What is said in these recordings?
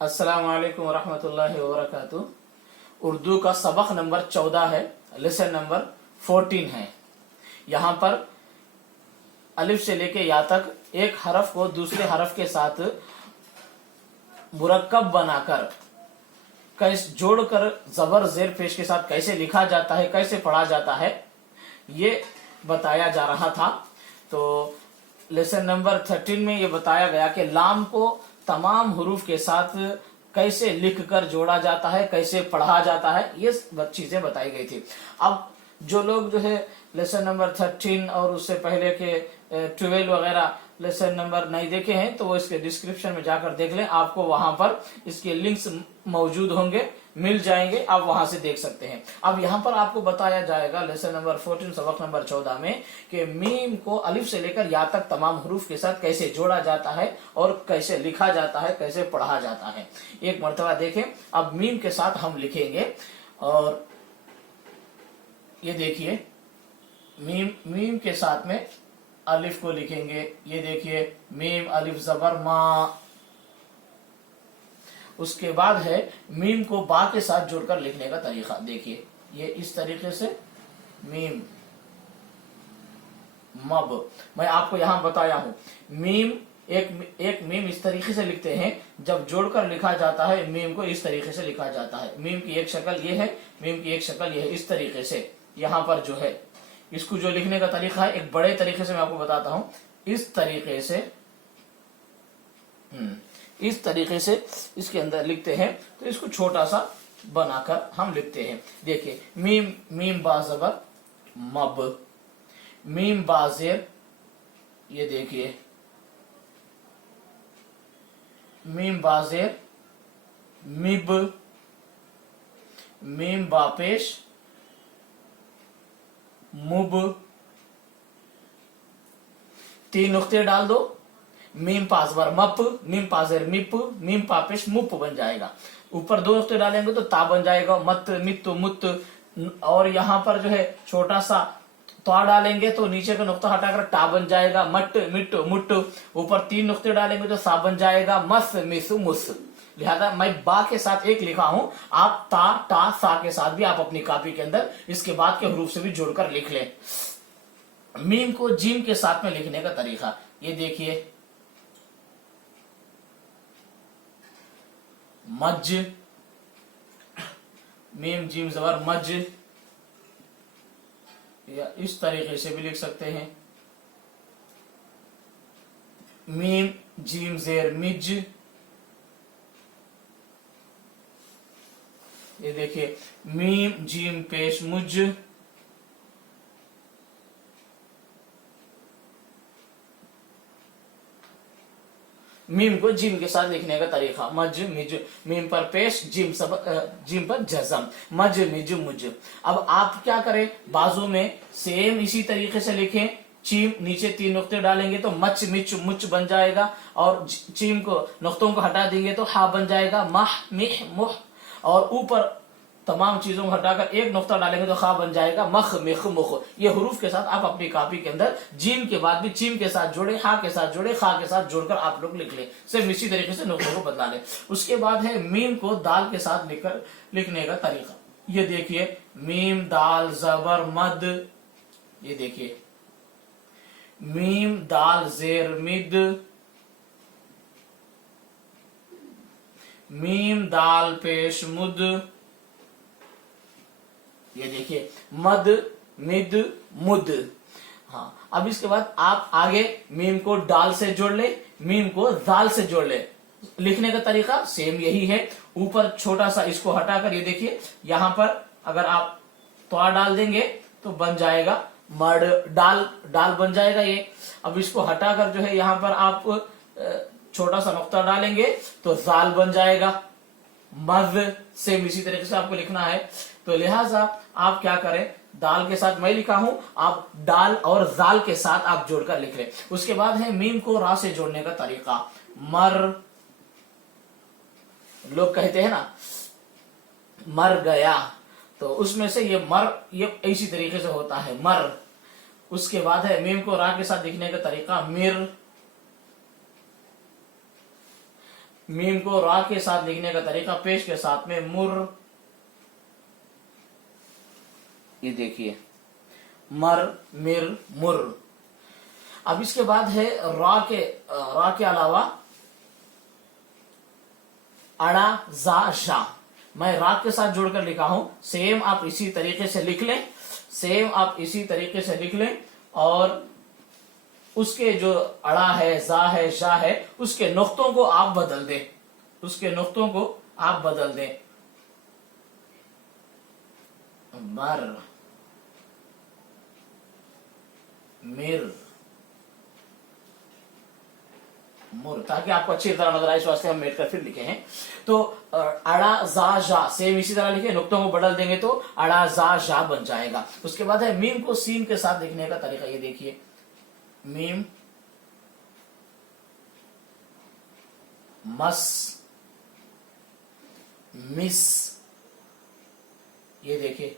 अस्सलाम वालेकुम रहमतुल्लाहि व बरकातुहू। उर्दू का सबक नंबर 14 है, लेसन नंबर 14 है। यहाँ पर अलिफ से लेके या तक एक हरफ को दूसरे हरफ के साथ मुरक्कब बनाकर कैसे जोड़कर जबर जेर पेश के साथ कैसे लिखा जाता है, कैसे पढ़ा जाता है, ये बताया जा रहा था। तो लेसन नंबर 13 में ये बताया गया कि लाम को तमाम हुरूफ के साथ कैसे लिखकर जोड़ा जाता है, कैसे पढ़ा जाता है, ये चीजें बताई गई थी। अब जो लोग जो है लेसन नंबर 13 और उससे पहले के 12 वगैरह लेसन नंबर नहीं देखे हैं तो वो इसके डिस्क्रिप्शन में जाकर देख लें, आपको वहां पर इसके लिंक्स मौजूद होंगे, मिल जाएंगे, आप वहां से देख सकते हैं। अब यहाँ पर आपको बताया जाएगा लेसन नंबर 14 सबक नंबर 14 में कि मीम को अलिफ से लेकर या तक तमाम हरूफ के साथ कैसे जोड़ा जाता है और कैसे लिखा जाता है, कैसे पढ़ा जाता है। एक मर्तबा देखें। अब मीम के साथ हम लिखेंगे और ये देखिए मीम के साथ में अलिफ को लिखेंगे। ये देखिए मीम अलिफ जबर मा। उसके बाद है मीम को बा के साथ जोड़कर लिखने का तरीका। देखिए ये इस तरीके से मीम मब, मैं आपको यहां बताया हूं। मीम एक मीम इस तरीके से लिखते हैं, जब जोड़कर लिखा जाता है मीम को इस तरीके से लिखा जाता है। मीम की एक शक्ल ये है, मीम की एक शक्ल ये है, इस तरीके से। यहां पर जो है इसको जो लिखने का तरीका है एक बड़े तरीके से मैं आपको बताता हूं। इस तरीके से इस तरीके से इसके अंदर लिखते हैं, तो इसको छोटा सा बनाकर हम लिखते हैं। देखिए मीम मीम बाज़बर मब, मीम बाज़ेर, ये देखिए मीम बाज़ेर मिब, मीम बापेश मुब। 3 नुक्ते डाल दो, मीम पासवर मप, मीम पाजेर मिप, मीम पापेश मुप बन जाएगा। ऊपर 2 नुक्ते डालेंगे तो ता बन जाएगा मत मित मुत। और यहाँ पर जो है छोटा सा त्वा डालेंगे तो नीचे का नुक्ता हटाकर टा बन जाएगा मट मिट मुट। ऊपर 3 नुक्ते डालेंगे तो सा बन जाएगा मस मिस मुस। लिहाजा मैं बा के साथ एक लिखा हूं, आप ता टा सा के साथ भी आप अपनी कॉपी के अंदर इसके बाद के हरूफ से भी जोड़कर लिख लें। मीम को जीम के साथ में लिखने का तरीका ये देखिए, मज, मीम जीम जबर मज, या इस तरीके से भी लिख सकते हैं। मीम जीम जेर मिज, ये देखिए मीम जीम पेश मुज, मीम को जिम के साथ लिखने का तरीका मज मिज, मीम पर पेश जिम जिम पर जज़म, मज मिज मुज। अब आप क्या करें, बाजू में सेम इसी तरीके से लिखें। चीम नीचे 3 नुक्ते डालेंगे तो मच मिच मुच बन जाएगा, और चीम को नुक्तों को हटा देंगे तो हा बन जाएगा माह मिह मुह। और ऊपर तमाम चीजों को हटाकर 1 नुक्ता डालेंगे तो खा बन जाएगा मख मिख मुख। ये हरूफ के साथ आप अपनी कॉपी के अंदर जीम के बाद भी चीम के साथ जोड़े, हा के साथ जोड़े, खा के साथ जोड़कर आप लोग लिख ले। सिर्फ इसी तरीके से नुक्तों को बदला ले। उसके बाद है मीम को दाल के साथ लिखने का तरीका। ये देखिए मीम दाल जबर मद, ये देखिए मीम दाल जेर मिद, मीम दाल पेश मुद, ये देखिए मद मिद मुद। हाँ, अब इसके बाद आप आगे मीम को डाल से जोड़ ले, मीम को दाल से जोड़ ले। लिखने का तरीका सेम यही है। ऊपर छोटा सा इसको हटाकर ये देखिए यहां पर अगर आप त्वा डाल देंगे तो बन जाएगा मड, डाल डाल बन जाएगा ये। अब इसको हटाकर जो है यहां पर आप छोटा सा नुक्ता डालेंगे तो जाल बन जाएगा मज। सेम इसी तरीके से आपको लिखना है। तो लिहाजा आप क्या करें, दाल के साथ मैं लिखा हूं, आप डाल और जाल के साथ आप जोड़कर लिख लें। उसके बाद है मीम को रा से जोड़ने का तरीका। मर, लोग कहते हैं ना मर गया, तो उसमें से ये मर ये इसी तरीके से होता है मर। उसके बाद है मीम को रा के साथ लिखने का तरीका मिर, मीम को रा के साथ लिखने का तरीका पेश के साथ में मुर, ये देखिए मर, मिर, मुर। अब इसके बाद है रा के अलावा अड़ा, जा, शा। मैं रा के साथ जोड़कर लिखा हूं, सेम आप इसी तरीके से लिख लें, सेम आप इसी तरीके से लिख लें। और उसके जो अड़ा है, जा है, शा है, उसके नुक्तों को आप बदल दें, उसके नुक्तों को आप बदल दें। मर, मिर, मुर, ताकि आपको अच्छी तरह नजर आए, इस वास्ते हम मेट कर फिर लिखे हैं। तो अड़ा, जा, जा सेम इसी तरह लिखे, नुक्तों को बदल देंगे तो अड़ा, जा, जा बन जाएगा। उसके बाद है मीम को सीन के साथ लिखने का तरीका, ये देखिए मीम, मस, मिस, ये देखिए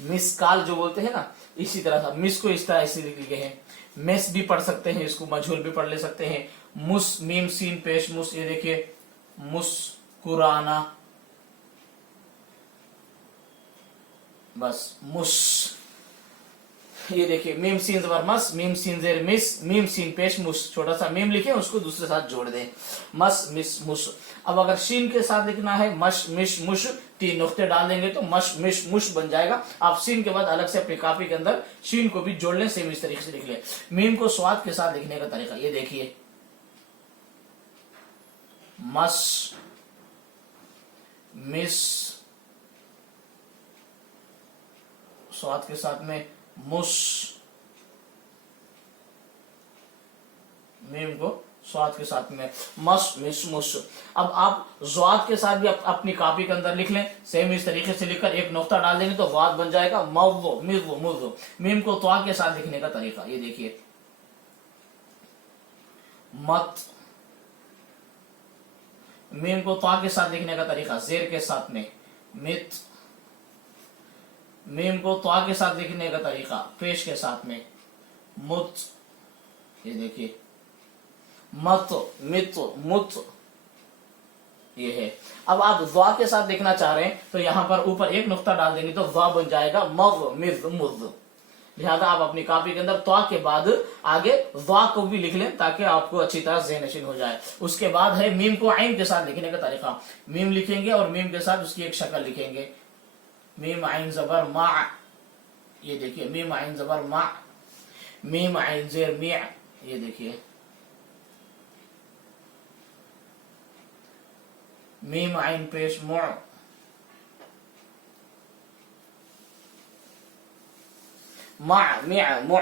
मिस काल जो बोलते हैं ना, इसी तरह था। मिस को इस तरह से लिखे हैं। मेस भी पढ़ सकते हैं, इसको मजहूल भी पढ़ ले सकते हैं। मुस, मीम सीन पेश मुस, ये देखिए मुस्कुराना, बस मुस। ये देखिए मीम सीन जबर मस, मीम सीन जेर मिस, मीम सीन पेश मुस। छोटा सा मीम लिखे, उसको दूसरे साथ जोड़ दें, मस, मिस, मुस। अब अगर शीन के साथ लिखना है मश, मिश, मुश, 3 नुक्ते डाल देंगे तो मश, मिश, मुश बन जाएगा। आप सीन के बाद अलग से अपनी कॉपी के अंदर शीन को भी जोड़ लें, सेम इस तरीके से लिख लें। मीम को स्वाद के साथ लिखने का तरीका, ये देखिए मस, मिस, स्वाद के साथ में मुस, मीम को स्वाद के साथ में मस, मिस, मुस। अब आप ज़्वाद के साथ भी अपनी कॉपी के अंदर लिख लें, सेम इस तरीके से लिखकर एक नुक्ता डाल देंगे तो वाद बन जाएगा मव्वो, मिर्वो, मुर्वो। मीम को त्वा के साथ लिखने का तरीका, ये देखिए मत, मीम को त्वा के साथ लिखने का तरीका जेर के साथ में मित, मीम को त्वा के साथ लिखने का तरीका पेश के साथ में मुत, ये देखिए मत, मित, मुत, ये है। अब आप ज़्वा के साथ लिखना चाह रहे हैं तो यहां पर ऊपर एक नुक्ता डाल देंगे तो ज़्वा बन जाएगा मग, मिर्द, मुर्द। लिहाजा आप अपनी कॉपी के अंदर त्वा के बाद आगे ज़्वा को भी लिख लें ताकि आपको अच्छी तरह ज़हन-नशीन हो जाए। उसके बाद है मीम को आइन के साथ लिखने का तरीका। मीम लिखेंगे और मीम के साथ उसकी एक शक्ल लिखेंगे, मीम आइन जबर मा, ये देखिए मीम आइन जबर मा, मीम आइन जेर मिया, ये देखिए मीम आइन पेश मु, मा, मिया, मु,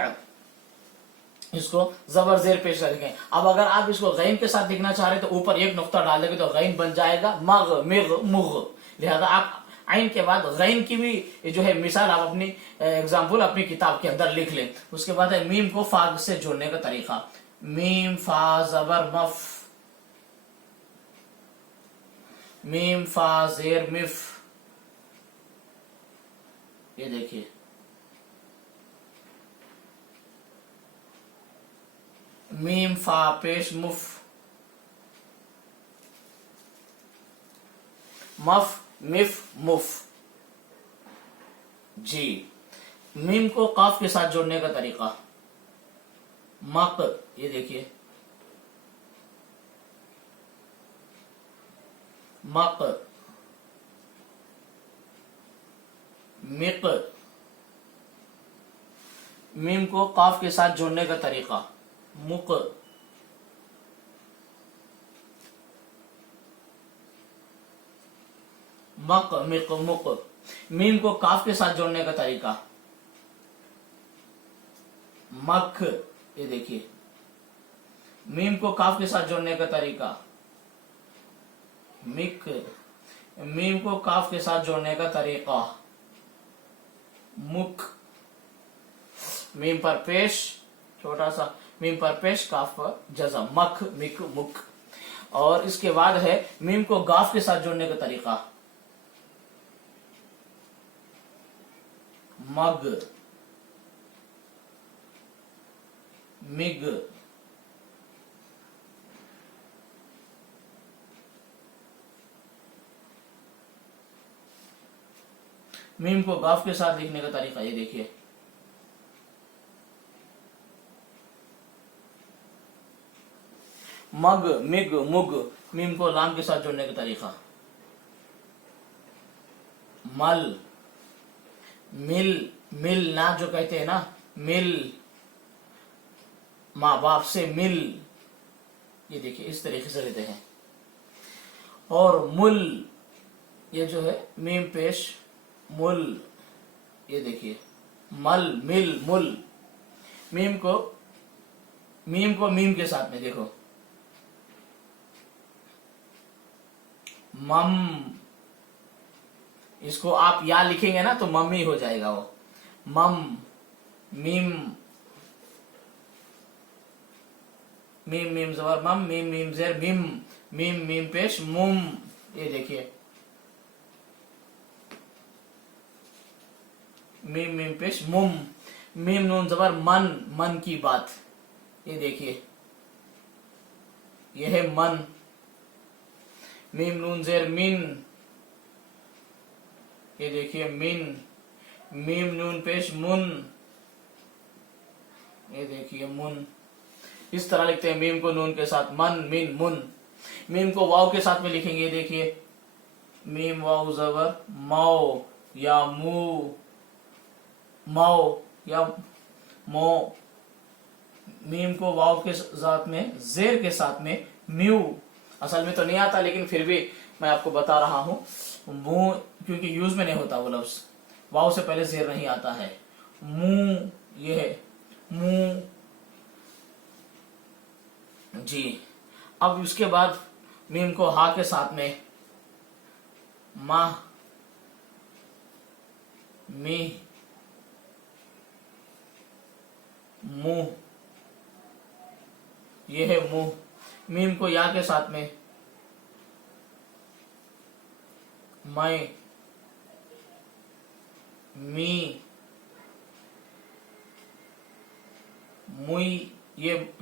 इसको जबर जेर पेश करेंगे। अब अगर आप इसको गैन के साथ लिखना चाह रहे हैं तो ऊपर एक नुक्ता डाल देंगे तो गैन बन जाएगा मग, मिग, मुग। लिहाजा आप आइन के बाद गैन की भी जो है मिसाल आप अपनी एग्जाम्पल अपनी किताब के अंदर लिख लें। उसके बाद है मीम को फा से जोड़ने का तरीका, मीम फा जबर मफ, मीम फा जेर मिफ, ये देखिए मीम फा पेश मुफ, मफ, मिफ, मुफ। जी, मीम को काफ के साथ जोड़ने का तरीका मक, ये देखिए मक, मिक। मीम को काफ के साथ जोड़ने का तरीका मुक, मक, मिक, मुक। मीम को काफ के साथ जोड़ने का तरीका मख, ये देखिए मीम को काफ के साथ जोड़ने का तरीका मिक, मीम को काफ के साथ जोड़ने का तरीका मुख। मीम पर पेश, छोटा सा मीम पर पेश, काफ पर जज़म, मख, मिक, मुख। और इसके बाद है मीम को गाफ के साथ जोड़ने का तरीका मग, मिग, मीम को गाफ के साथ लिखने का तरीका ये देखिए, मग, मिग, मुग, मीम को लाम के साथ जोड़ने का तरीका, मल, मिल, मिल ना जो कहते हैं ना, मिल, माँ बाप से मिल, ये देखिए इस तरीके से लेते हैं। और मुल, ये जो है मीम पेश मुल, ये देखिए मल, मिल, मुल, मीम को मीम के साथ में देखो, मम, इसको आप या लिखेंगे ना तो मम्मी हो जाएगा वो, मम, मीम, मीम, मीम जबर मम, मीम, मीम जेर मीम, मीम, मीम पेश मुम, ये देखिए मीम, मीम पेश मुम, मीम नून जबर मन, मन की बात, ये देखिए यह है मन, मीम नून जेर मिन, ये देखिए मिन, मीम नून पेश मुन, ये देखिए मुन। इस तरह लिखते हैं मीम को नून के साथ, मन, मिन, मुन। मीम को वाव के साथ में लिखेंगे, देखिए मीम वाव जबर मौ या मू, मौ या मो, मीम को वाव के साथ में, जेर के साथ में म्यू, असल में तो नहीं आता लेकिन फिर भी मैं आपको बता रहा हूं, मुंह क्योंकि यूज में नहीं होता वो लफ्ज, वाव से पहले जेर नहीं आता है, मुंह, ये है मुंह जी। अब उसके बाद मीम को हा के साथ में, माह, मी, मुंह, ये है मुंह। मीम को या के साथ में, मैं, मी, मुई, ये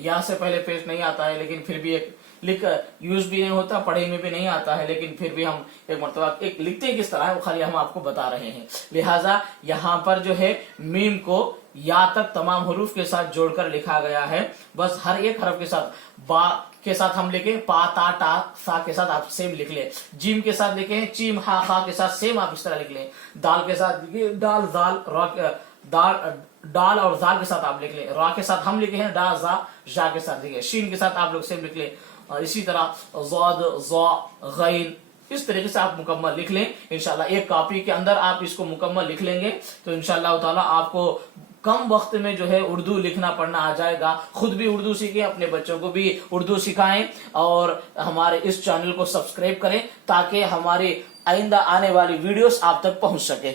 या से पहले पेश नहीं आता है लेकिन फिर भी एक लिख यूज भी नहीं होता, पढ़े में भी नहीं आता है, लेकिन फिर भी हम एक मरतबा एक लिखते किस तरह है वो खाली हम आपको बता रहे हैं। लिहाजा यहाँ पर जो है मीम को या तक तमाम हरूफ के साथ जोड़कर लिखा गया है, बस हर एक हरफ के साथ, बा के साथ हम लिखे, पा, ता, टा, सा के साथ आप सेम लिख ले, जीम के साथ लिखे, चीम, हा, खा के साथ सेम आप इस तरह लिख ले, दाल के साथ लिखे, डाल, जाल, दाल, डाल और जाल के साथ आप लिख ले, रा के साथ हम लिखे हैं, डा, जा के साथ लिखे, शीन के साथ आप लोग सेम लिख ले, और इसी तरह ज़ाद, ज़ा, गैन, इस तरीके से आप मुकम्मल लिख लें। इंशाल्लाह एक कॉपी के अंदर आप इसको मुकम्मल लिख लेंगे तो इंशाल्लाह ताला आपको कम वक्त में जो है उर्दू लिखना पढ़ना आ जाएगा। खुद भी उर्दू सीखें, अपने बच्चों को भी उर्दू सिखाएं और हमारे इस चैनल को सब्सक्राइब करें ताकि हमारी आइंदा आने वाली वीडियोस आप तक पहुंच सके।